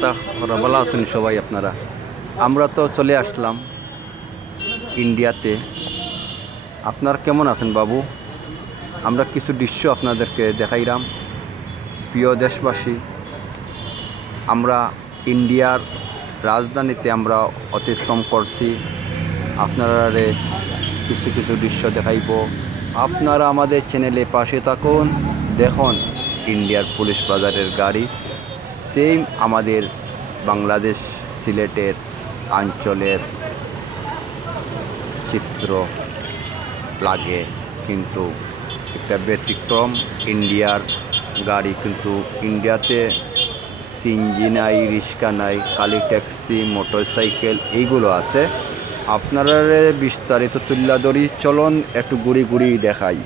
কিতা ভালো আছেন সবাই আপনারা? আমরা তো চলে আসলাম ইন্ডিয়াতে। আপনার কেমন আছেন বাবু? আমরা কিছু দৃশ্য আপনাদেরকে দেখাইলাম। প্রিয় দেশবাসী, আমরা ইন্ডিয়ার রাজধানীতে আমরা অতিক্রম করছি। আপনারা কিছু কিছু দৃশ্য দেখাইব। আপনারা আমাদের চ্যানেলে পাশে থাকুন। দেখুন ইন্ডিয়ার পুলিশ বাজারের গাড়ি সেম আমাদের বাংলাদেশ সিলেটের অঞ্চলের চিত্র লাগে, কিন্তু একটা ব্যতিক্রম ইন্ডিয়ার গাড়ি। কিন্তু ইন্ডিয়াতে সিএনজি নাই, রিক্সা নাই, খালি ট্যাক্সি, মোটরসাইকেল এইগুলো আছে। আপনারা বিস্তারিত তুল্লা ধরি, চলুন একটু ঘুরি ঘুরি দেখাই।